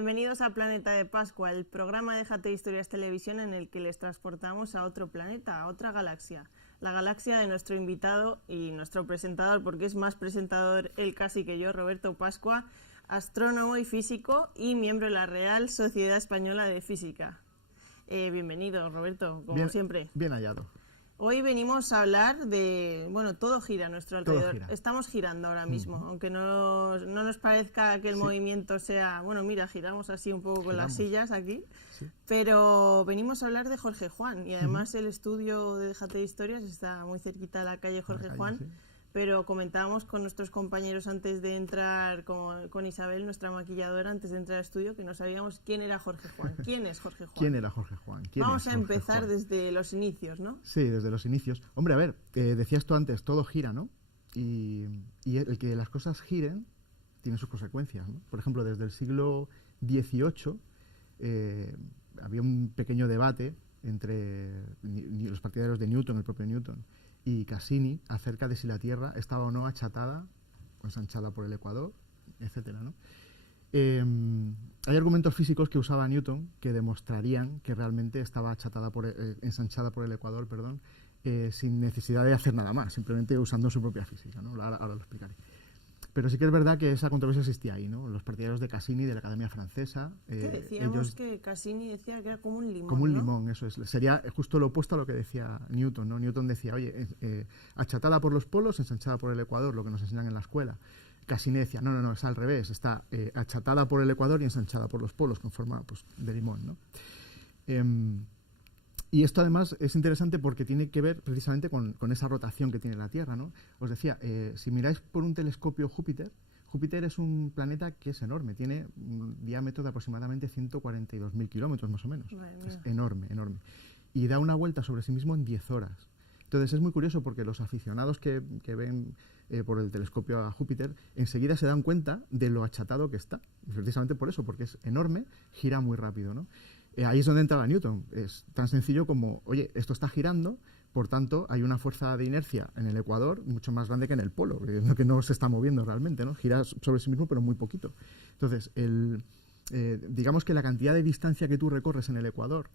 Bienvenidos a Planeta de Pascua, el programa de Déjate de Historias Televisión en el que les transportamos a otro planeta, a otra galaxia. La galaxia de nuestro invitado y nuestro presentador, porque es más presentador él casi que yo, Roberto Pascua, astrónomo y físico y miembro de la Real Sociedad Española de Física. Bienvenido, Roberto, como siempre. Bien hallado. Hoy venimos a hablar de... Bueno, todo gira a nuestro alrededor. Gira. Estamos girando ahora mismo, aunque no nos parezca que el movimiento sea... Bueno, mira, giramos así un poco con las sillas aquí. Sí. Pero venimos a hablar de Jorge Juan. Y además el estudio de Déjate de Historias está muy cerquita de la calle Jorge Juan. Sí. Pero comentábamos con nuestros compañeros antes de entrar, con Isabel, nuestra maquilladora, antes de entrar al estudio, que no sabíamos quién era Jorge Juan. ¿Quién es Jorge Juan? ¿Quién era Jorge Juan? Vamos a empezar desde los inicios, ¿no? Sí, desde los inicios. Hombre, a ver, decías tú antes, todo gira, ¿no? Y el que las cosas giren tiene sus consecuencias, ¿no? Por ejemplo, desde el siglo XVIII había un pequeño debate entre los partidarios de Newton, el propio Newton, y Cassini acerca de si la Tierra estaba o no achatada o ensanchada por el ecuador, etcétera, ¿no? Hay argumentos físicos que usaba Newton que demostrarían que realmente estaba ensanchada por el ecuador, sin necesidad de hacer nada más, simplemente usando su propia física, ¿no? Ahora lo explicaré. Pero sí que es verdad que esa controversia existía ahí, ¿no? Los partidarios de Cassini, de la Academia Francesa... decíamos que Cassini decía que era como un limón, como un limón, eso es. Sería justo lo opuesto a lo que decía Newton, ¿no? Newton decía, oye, achatada por los polos, ensanchada por el ecuador, lo que nos enseñan en la escuela. Cassini decía, no, es al revés, está achatada por el ecuador y ensanchada por los polos, con forma de limón, ¿no? Y esto además es interesante porque tiene que ver precisamente con esa rotación que tiene la Tierra, ¿no? Os decía, si miráis por un telescopio Júpiter es un planeta que es enorme, tiene un diámetro de aproximadamente 142.000 kilómetros más o menos. Es enorme, enorme. Y da una vuelta sobre sí mismo en 10 horas. Entonces es muy curioso porque los aficionados que ven por el telescopio a Júpiter enseguida se dan cuenta de lo achatado que está. Precisamente por eso, porque es enorme, gira muy rápido, ¿no? Ahí es donde entraba Newton. Es tan sencillo como, oye, esto está girando, por tanto, hay una fuerza de inercia en el ecuador mucho más grande que en el polo, que no se está moviendo realmente, ¿no? Gira sobre sí mismo, pero muy poquito. Entonces, digamos que la cantidad de distancia que tú recorres en el ecuador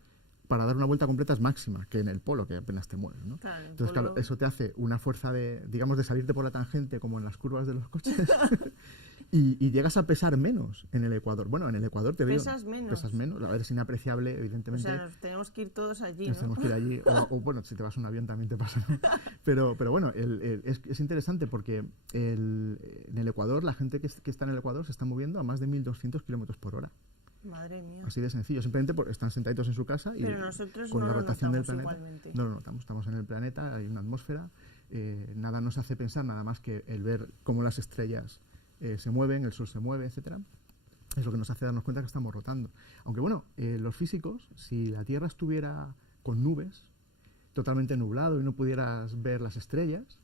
para dar una vuelta completa es máxima que en el polo, que apenas te mueves, ¿no? Claro, entonces, claro, eso te hace una fuerza de salirte por la tangente, como en las curvas de los coches, y llegas a pesar menos en el ecuador. Bueno, en el ecuador te digo... Pesas menos. A ver, es inapreciable, evidentemente. O sea, nos tenemos que ir todos allí, Nos tenemos que ir allí. O bueno, si te vas a un avión también te pasa, ¿no? Pero bueno, es interesante porque en el ecuador, la gente que está en el ecuador se está moviendo a más de 1.200 kilómetros por hora. Madre mía. Así de sencillo, simplemente están sentaditos en su casa y pero nosotros con no la rotación del planeta igualmente. No lo notamos, estamos en el planeta, hay una atmósfera, nada nos hace pensar nada más que el ver cómo las estrellas se mueven, el sol se mueve, etcétera. Es lo que nos hace darnos cuenta que estamos rotando. Aunque bueno, los físicos, si la Tierra estuviera con nubes, totalmente nublado y no pudieras ver las estrellas,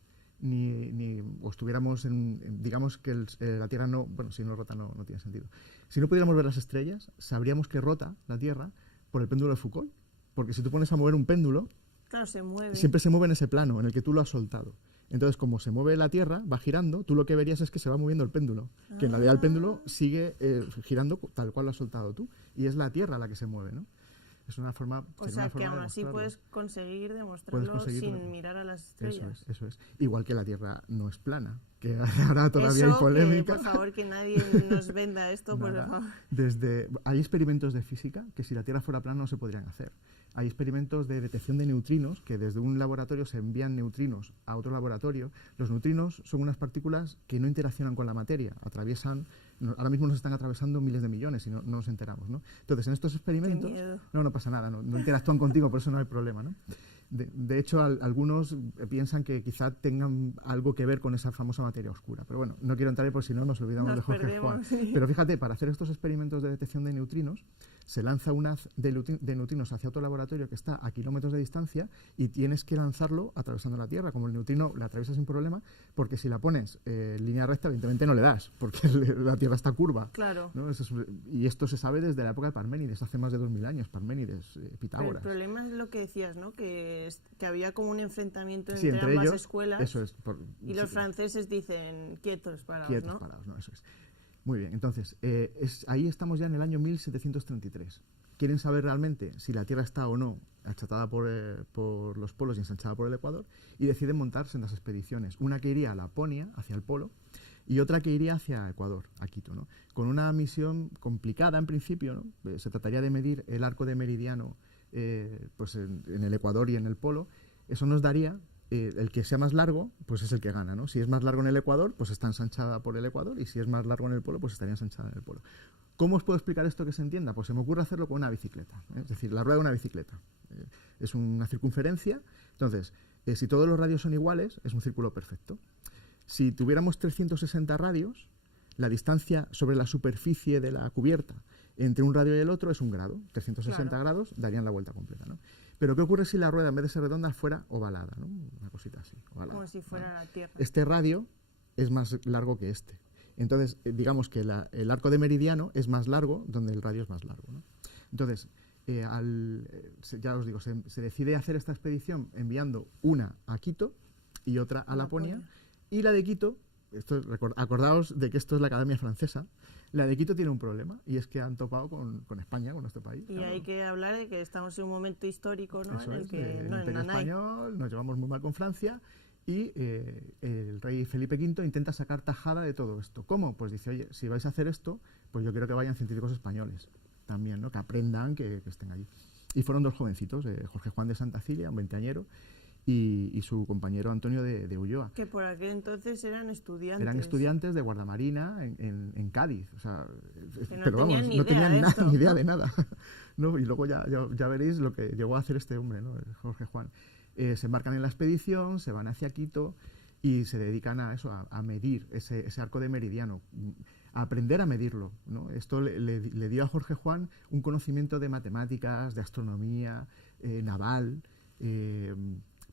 o estuviéramos digamos que la Tierra no, bueno, si no rota no tiene sentido. Si no pudiéramos ver las estrellas, sabríamos que rota la Tierra por el péndulo de Foucault, porque si tú pones a mover un péndulo, claro, se mueve. Siempre se mueve en ese plano en el que tú lo has soltado. Entonces, como se mueve la Tierra, va girando, tú lo que verías es que se va moviendo el péndulo, que en realidad el péndulo sigue girando tal cual lo has soltado tú, y es la Tierra la que se mueve, ¿no? Es una forma... O sea, que aún así puedes conseguir demostrarlo sin mirar a las estrellas. Eso es. Igual que la Tierra no es plana, que ahora todavía hay polémica. Por favor, que nadie nos venda esto, por favor. Hay experimentos de física que si la Tierra fuera plana no se podrían hacer. Hay experimentos de detección de neutrinos, que desde un laboratorio se envían neutrinos a otro laboratorio. Los neutrinos son unas partículas que no interaccionan con la materia, ahora mismo nos están atravesando miles de millones y no nos enteramos, ¿no? Entonces, en estos experimentos... No pasa nada, no interactúan contigo, por eso no hay problema, ¿no? De hecho, algunos piensan que quizá tengan algo que ver con esa famosa materia oscura. Pero bueno, no quiero entrar ahí por si no nos olvidamos de Jorge Juan. Sí. Pero fíjate, para hacer estos experimentos de detección de neutrinos, se lanza un haz de neutrinos hacia otro laboratorio que está a kilómetros de distancia y tienes que lanzarlo atravesando la Tierra. Como el neutrino la atraviesa sin problema, porque si la pones en línea recta, evidentemente no le das, porque la Tierra está curva. Claro. ¿No? Y esto se sabe desde la época de Parménides, hace más de 2000 años, Parménides, Pitágoras. Pero el problema es lo que decías, ¿no? Que había como un enfrentamiento entre ambas ellos, escuelas. Eso es. Y los franceses dicen quietos, parados, quietos, ¿no? parados, no, eso es. Muy bien, entonces, ahí estamos ya en el año 1733. Quieren saber realmente si la Tierra está o no achatada por los polos y ensanchada por el ecuador, y deciden montarse en las expediciones. Una que iría a Laponia, hacia el polo, y otra que iría hacia Ecuador, a Quito, ¿no? Con una misión complicada en principio, ¿no? Se trataría de medir el arco de meridiano pues en el Ecuador y en el polo. Eso nos daría, el que sea más largo, pues es el que gana, ¿no? Si es más largo en el Ecuador, pues está ensanchada por el Ecuador, y si es más largo en el polo, pues estaría ensanchada en el polo. ¿Cómo os puedo explicar esto que se entienda? Pues se me ocurre hacerlo con una bicicleta, ¿eh? Es decir, la rueda de una bicicleta. Es una circunferencia, entonces, si todos los radios son iguales, es un círculo perfecto. Si tuviéramos 360 radios, la distancia sobre la superficie de la cubierta entre un radio y el otro es 1 grado. 360 grados darían la vuelta completa, ¿no? Pero ¿qué ocurre si la rueda, en vez de ser redonda, fuera ovalada, ¿no? Una cosita así, ovalada. Como si fuera la Tierra. Este radio es más largo que este. Entonces, digamos que el arco de meridiano es más largo donde el radio es más largo, ¿no? Entonces, ya os digo, se decide hacer esta expedición enviando una a Quito y otra a Laponia. Y la de Quito, acordaos de que esto es la Academia Francesa, la de Quito tiene un problema, y es que han topado con España, con nuestro país. Y claro. Hay que hablar de que estamos en un momento histórico, ¿no? Eso en el que el Imperio Español, nos llevamos muy mal con Francia, y el rey Felipe V intenta sacar tajada de todo esto. ¿Cómo? Pues dice, oye, si vais a hacer esto, pues yo quiero que vayan científicos españoles también, ¿no? Que aprendan, que estén allí. Y fueron 2 jovencitos, Jorge Juan de Santa Cilia, un veinteañero, y su compañero Antonio de Ulloa. Que por aquel entonces eran estudiantes. Eran estudiantes de guardamarina en Cádiz. O sea, pero vamos, no tenían ni idea de nada. ¿No? Y luego ya veréis lo que llegó a hacer este hombre, ¿no? Jorge Juan. Se embarcan en la expedición, se van hacia Quito y se dedican a eso, a medir ese arco de meridiano, a aprender a medirlo, ¿no? Esto le dio a Jorge Juan un conocimiento de matemáticas, de astronomía, naval.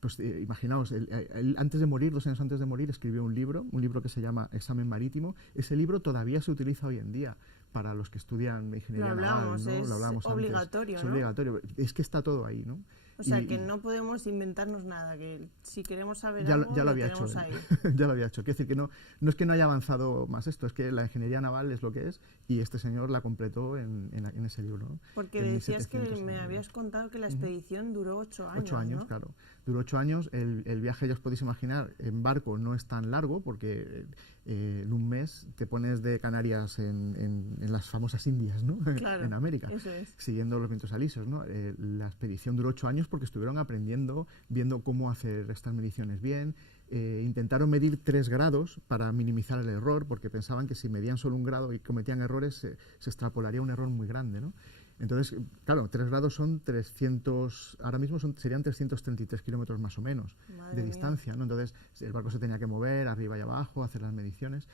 Pues imaginaos, él antes de morir, 2 años antes de morir, escribió un libro que se llama Examen Marítimo. Ese libro todavía se utiliza hoy en día para los que estudian ingeniería naval, ¿no? Es Lo hablábamos obligatorio, antes. ¿no? Es obligatorio. Es que está todo ahí, ¿no? O sea, que no podemos inventarnos nada, que si queremos saber algo, lo había tenemos hecho, ahí. Ya lo había hecho. Quiero decir que no es que no haya avanzado más esto, es que la ingeniería naval es lo que es, y este señor la completó en ese libro, ¿no? Porque decías que me habías contado que la expedición duró 8 años, 8 años, ¿no? claro. Duró 8 años. El viaje, ya os podéis imaginar, en barco no es tan largo, porque en un mes te pones de Canarias en las famosas Indias, ¿no? Claro, en América, eso es. siguiendo los vientos alisios, ¿no? La expedición duró 8 años porque estuvieron aprendiendo, viendo cómo hacer estas mediciones bien. Intentaron medir 3 grados para minimizar el error, porque pensaban que si medían solo 1 grado y cometían errores, se extrapolaría un error muy grande, ¿no? Entonces, claro, 3 grados son 300, ahora mismo serían 333 kilómetros más o menos de distancia, ¿no? Entonces, el barco se tenía que mover arriba y abajo, hacer las mediciones.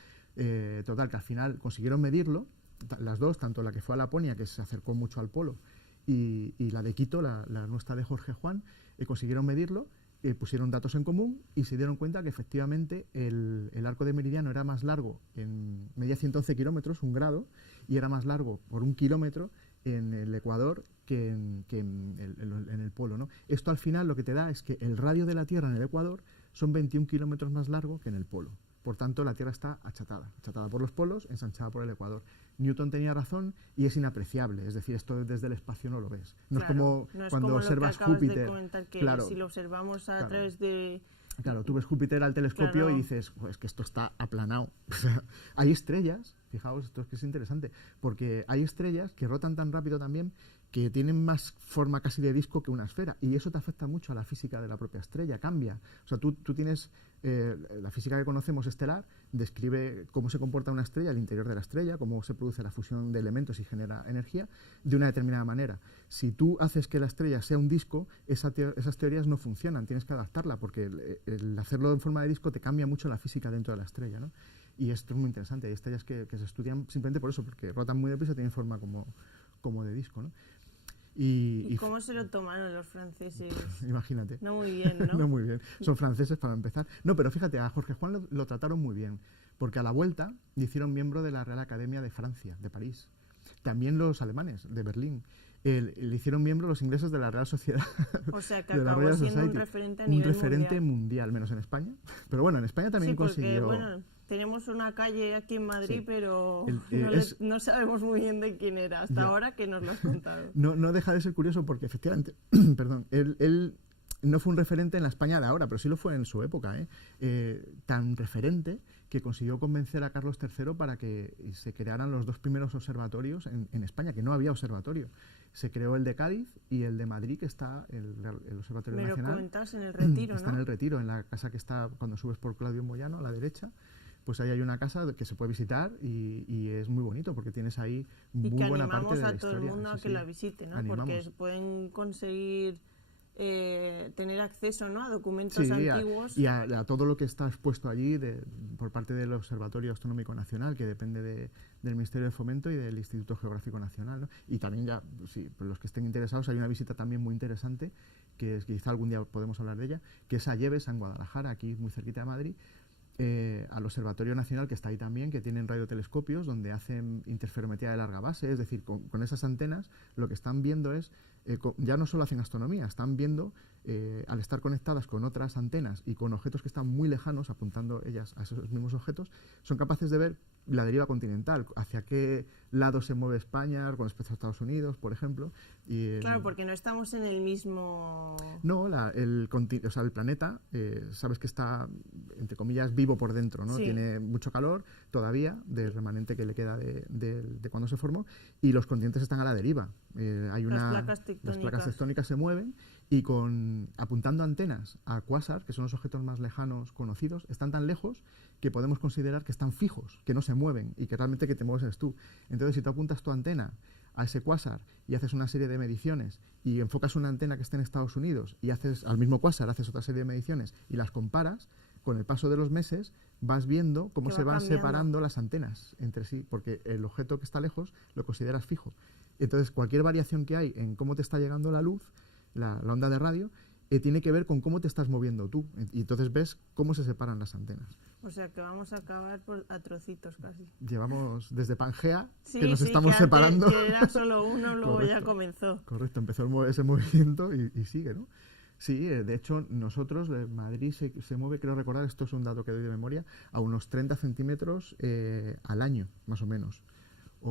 Total, que al final consiguieron medirlo, las dos, tanto la que fue a Laponia, que se acercó mucho al polo, y la de Quito, la nuestra de Jorge Juan, consiguieron medirlo, pusieron datos en común y se dieron cuenta que efectivamente el arco de meridiano era más largo, medía 111 kilómetros, 1 grado, y era más largo por 1 kilómetro en el Ecuador que en el polo, ¿no? Esto al final lo que te da es que el radio de la Tierra en el Ecuador son 21 kilómetros más largo que en el polo. Por tanto, la Tierra está achatada por los polos, ensanchada por el Ecuador. Newton tenía razón y es inapreciable, es decir, esto desde el espacio no lo ves. No es como cuando observas Júpiter. De comentar que claro, si lo observamos a través de... Claro, tú ves Júpiter al telescopio y dices, pues que esto está aplanado. O sea, hay estrellas, fijaos, esto es que es interesante, porque hay estrellas que rotan tan rápido también que tienen más forma casi de disco que una esfera, y eso te afecta mucho a la física de la propia estrella, cambia. O sea, tú tienes, la física que conocemos estelar describe cómo se comporta una estrella, el interior de la estrella, cómo se produce la fusión de elementos y genera energía de una determinada manera. Si tú haces que la estrella sea un disco, esas teorías no funcionan, tienes que adaptarla, porque el hacerlo en forma de disco te cambia mucho la física dentro de la estrella, ¿no? Y esto es muy interesante, hay estrellas que se estudian simplemente por eso, porque rotan muy deprisa y tienen forma como de disco, ¿no? ¿Y cómo se lo tomaron los franceses? Imagínate. No muy bien, ¿no? No muy bien. Son franceses para empezar. No, pero fíjate, a Jorge Juan lo trataron muy bien, porque a la vuelta le hicieron miembro de la Real Academia de Francia, de París. También los alemanes, de Berlín. Le hicieron miembro los ingleses de la Real Sociedad. O sea, que acabó siendo un referente a nivel mundial, menos en España. Pero bueno, en España también sí, porque, consiguió... Bueno, Tenemos una calle aquí en Madrid, Sí. pero El- no sabemos muy bien de quién era hasta Ya. ahora que nos lo has contado. No deja de ser curioso porque efectivamente, perdón, él no fue un referente en la España de ahora, pero sí lo fue en su época, ¿eh? Tan referente que consiguió convencer a Carlos III para que se crearan los dos primeros observatorios en España, que no había observatorio. Se creó el de Cádiz y el de Madrid, que está el Observatorio Me lo Nacional. comentas en el Retiro, Está ¿no? en el Retiro, en la casa que está cuando subes por Claudio Moyano a la derecha. Pues ahí hay una casa que se puede visitar y es muy bonito porque tienes ahí Y muy que buena parte animamos de la a todo el historia. mundo a Sí, que sí. la visite, ¿no? Animamos. Porque pueden conseguir tener acceso, ¿no?, a documentos Sí, antiguos. a todo lo que está expuesto allí por parte del Observatorio Astronómico Nacional, que depende del Ministerio de Fomento y del Instituto Geográfico Nacional, ¿no? Y también ya, sí, por los que estén interesados, hay una visita también muy interesante, que quizá algún día podemos hablar de ella, que es a Lleves, en Guadalajara, aquí muy cerquita de Madrid, al Observatorio Nacional, que está ahí también, que tienen radiotelescopios donde hacen interferometría de larga base, es decir, con esas antenas lo que están viendo es, ya no solo hacen astronomía, están viendo, al estar conectadas con otras antenas y con objetos que están muy lejanos, apuntando ellas a esos mismos objetos, son capaces de ver la deriva continental, hacia qué lado se mueve España con respecto a Estados Unidos, por ejemplo. Claro, porque no estamos en el mismo... No, el planeta, sabes que está, entre comillas, vivo por dentro, ¿no? Sí. Tiene mucho calor todavía, del remanente que le queda de cuando se formó, y los continentes están a la deriva. Las placas tectónicas se mueven y apuntando antenas a cuásars, que son los objetos más lejanos conocidos, están tan lejos que podemos considerar que están fijos, que no se mueven y que realmente que te mueves eres tú. Entonces, si tú apuntas tu antena a ese cuásar y haces una serie de mediciones y enfocas una antena que esté en Estados Unidos y haces al mismo cuásar, haces otra serie de mediciones y las comparas, con el paso de los meses vas viendo cómo se van separando las antenas entre sí, porque el objeto que está lejos lo consideras fijo. Entonces, cualquier variación que hay en cómo te está llegando la luz, la onda de radio, tiene que ver con cómo te estás moviendo tú. Y entonces ves cómo se separan las antenas. O sea, que vamos a acabar a trocitos casi. Llevamos desde Pangea, sí, que nos sí, estamos que separando. Que era solo uno, luego Correcto, ya comenzó. Correcto, empezó ese movimiento y sigue, ¿no? Sí, de hecho, nosotros, Madrid se mueve, creo recordar, esto es un dato que doy de memoria, a unos 30 centímetros al año, más o menos.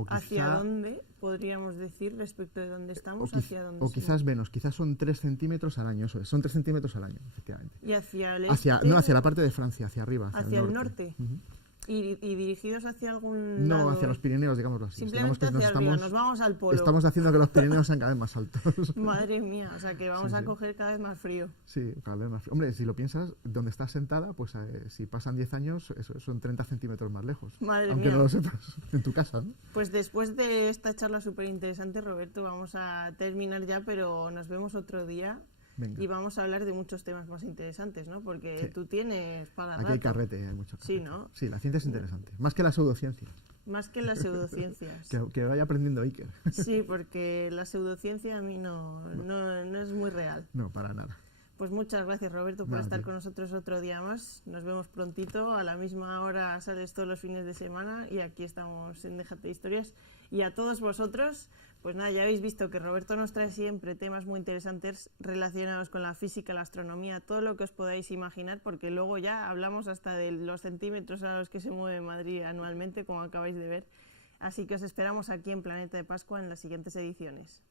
¿Hacia dónde podríamos decir respecto de dónde estamos? O quizás menos, quizás son 3 centímetros al año, eso es, son 3 centímetros al año, efectivamente. ¿Y hacia el este? No, hacia la parte de Francia, hacia arriba. ¿Hacia el norte? ¿Y dirigidos hacia algún lado? No, hacia los Pirineos, digámoslo así. Simplemente hacia arriba, nos vamos al polo. Estamos haciendo que los Pirineos sean cada vez más altos. Madre mía, o sea que vamos a coger cada vez más frío. Sí, cada vez más frío. Hombre, si lo piensas, donde estás sentada, pues si pasan 10 años, eso son 30 centímetros más lejos. Madre aunque mía. no lo sepas, en tu casa, ¿no? Pues después de esta charla súper interesante, Roberto, vamos a terminar ya, pero nos vemos otro día. Venga. Y vamos a hablar de muchos temas más interesantes, ¿no? Porque tú tienes para Aquí hay carrete, hay mucho carrete. Sí, ¿no? Sí, la ciencia es interesante. Más que la pseudociencia. Más que las pseudociencias. que vaya aprendiendo Iker. Sí, porque la pseudociencia a mí no es muy real. No, para nada. Pues muchas gracias, Roberto, por estar con nosotros otro día más. Nos vemos prontito. A la misma hora sales todos los fines de semana y aquí estamos en Déjate de Historias. Y a todos vosotros, pues nada, ya habéis visto que Roberto nos trae siempre temas muy interesantes relacionados con la física, la astronomía, todo lo que os podáis imaginar, porque luego ya hablamos hasta de los centímetros a los que se mueve Madrid anualmente, como acabáis de ver. Así que os esperamos aquí en Planeta de Pascua en las siguientes ediciones.